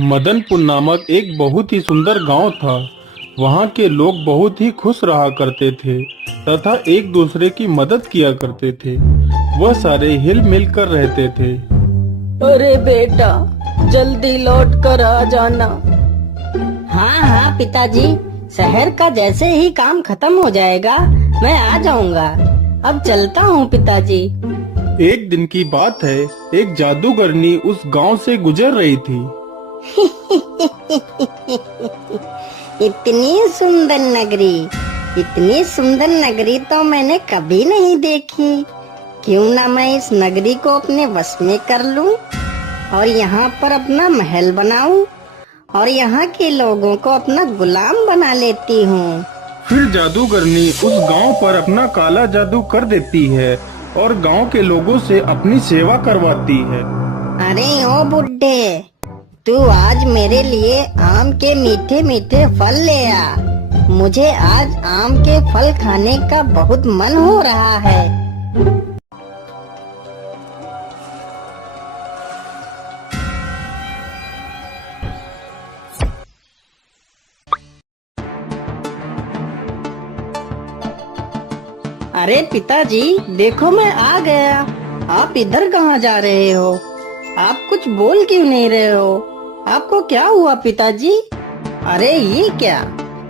मदनपुर नामक एक बहुत ही सुंदर गांव था। वहां के लोग बहुत ही खुश रहा करते थे तथा एक दूसरे की मदद किया करते थे। वह सारे हिल मिल कर रहते थे। अरे बेटा, जल्दी लौट कर आ जाना। हाँ हाँ पिताजी, शहर का जैसे ही काम खत्म हो जाएगा मैं आ जाऊंगा। अब चलता हूँ पिताजी। एक दिन की बात है, एक जादूगरनी उस गांव से गुजर रही थी। इतनी सुंदर नगरी तो मैंने कभी नहीं देखी। क्यों ना मैं इस नगरी को अपने वश में कर लूं और यहाँ पर अपना महल बनाऊं और यहाँ के लोगों को अपना गुलाम बना लेती हूँ। फिर जादूगरनी उस गांव पर अपना काला जादू कर देती है और गांव के लोगों से अपनी सेवा करवाती है। अरे ओ बुड्ढे, तू आज मेरे लिए आम के मीठे मीठे फल ले आ। मुझे आज आम के फल खाने का बहुत मन हो रहा है। अरे पिताजी, देखो मैं आ गया। आप इधर कहाँ जा रहे हो? आप कुछ बोल क्यों नहीं रहे हो? आपको क्या हुआ पिताजी? अरे ये क्या,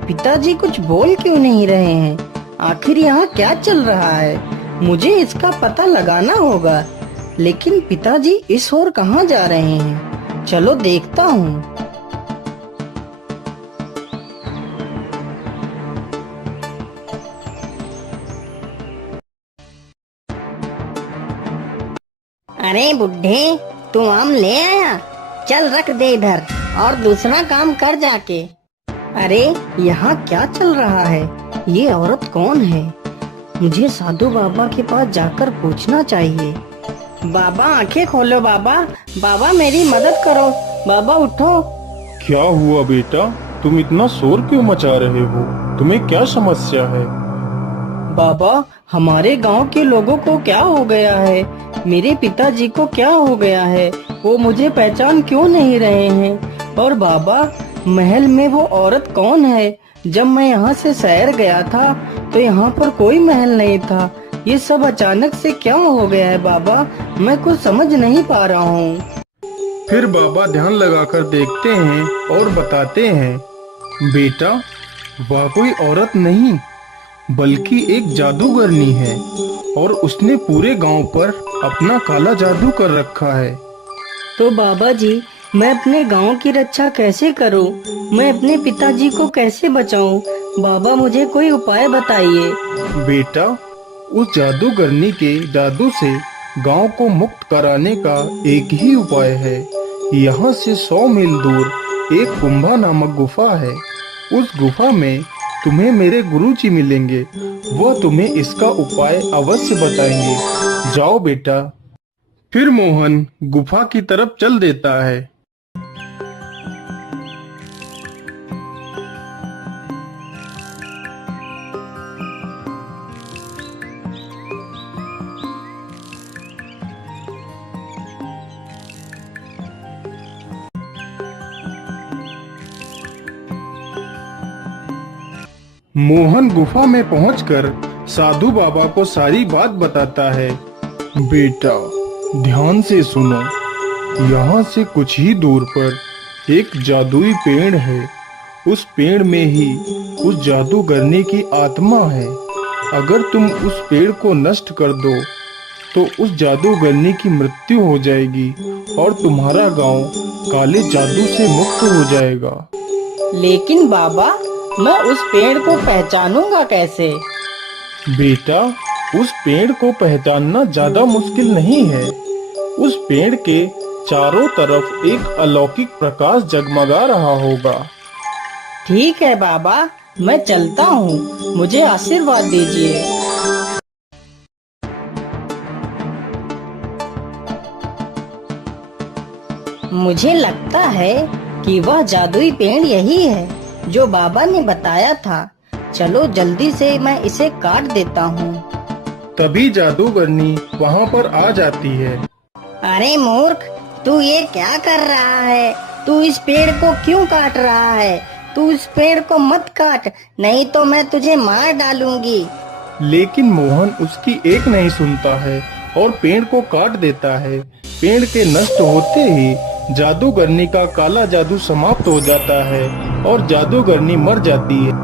पिताजी कुछ बोल क्यों नहीं रहे हैं? आखिर यहाँ क्या चल रहा है? मुझे इसका पता लगाना होगा। लेकिन पिताजी इस ओर कहाँ जा रहे हैं? चलो देखता हूँ। अरे बुड्ढे, तू आम ले आया? चल रख दे इधर और दूसरा काम कर जाके। अरे यहाँ क्या चल रहा है? ये औरत कौन है? मुझे साधु बाबा के पास जाकर पूछना चाहिए। बाबा आंखें खोलो बाबा, बाबा मेरी मदद करो, बाबा उठो। क्या हुआ बेटा, तुम इतना शोर क्यों मचा रहे हो? तुम्हें क्या समस्या है? बाबा, हमारे गांव के लोगों को क्या हो गया है? मेरे पिताजी को क्या हो गया है? वो मुझे पहचान क्यों नहीं रहे हैं? और बाबा, महल में वो औरत कौन है? जब मैं यहाँ से शहर गया था तो यहाँ पर कोई महल नहीं था। ये सब अचानक से क्या हो गया है बाबा? मैं कुछ समझ नहीं पा रहा हूँ। फिर बाबा ध्यान लगाकर देखते हैं और बताते हैं, बेटा वह कोई औरत नहीं बल्कि एक जादूगरनी है और उसने पूरे गांव पर अपना काला जादू कर रखा है। तो बाबा जी, मैं अपने गांव की रक्षा कैसे करूं? मैं अपने पिताजी को कैसे बचाऊं? बाबा मुझे कोई उपाय बताइए। बेटा, उस जादूगरनी के जादू से गांव को मुक्त कराने का एक ही उपाय है। यहाँ से 100 मील दूर एक कुंभा नामक गुफा है। उस गुफा में तुम्हें मेरे गुरुजी मिलेंगे। वो तुम्हें इसका उपाय अवश्य बताएंगे। जाओ बेटा। फिर मोहन गुफा की तरफ चल देता है। मोहन गुफा में पहुंचकर साधु बाबा को सारी बात बताता है। बेटा ध्यान से सुनो, यहाँ से कुछ ही दूर पर एक जादुई पेड़ है। उस पेड़ में ही उस जादूगरनी की आत्मा है। अगर तुम उस पेड़ को नष्ट कर दो तो उस जादूगरनी की मृत्यु हो जाएगी और तुम्हारा गांव काले जादू से मुक्त हो जाएगा। लेकिन बाबा, मैं उस पेड़ को पहचानूंगा कैसे? बेटा, उस पेड़ को पहचानना ज्यादा मुश्किल नहीं है। उस पेड़ के चारों तरफ एक अलौकिक प्रकाश जगमगा रहा होगा। ठीक है बाबा, मैं चलता हूँ। मुझे आशीर्वाद दीजिए। मुझे लगता है कि वह जादुई पेड़ यही है जो बाबा ने बताया था। चलो जल्दी से मैं इसे काट देता हूँ। तभी जादूगरनी वहाँ पर आ जाती है। अरे मूर्ख, तू ये क्या कर रहा है? तू इस पेड़ को क्यों काट रहा है? तू इस पेड़ को मत काट, नहीं तो मैं तुझे मार डालूंगी। लेकिन मोहन उसकी एक नहीं सुनता है और पेड़ को काट देता है। पेड़ के नष्ट होते ही जादूगरनी का काला जादू समाप्त हो जाता है और जादूगरनी मर जाती है।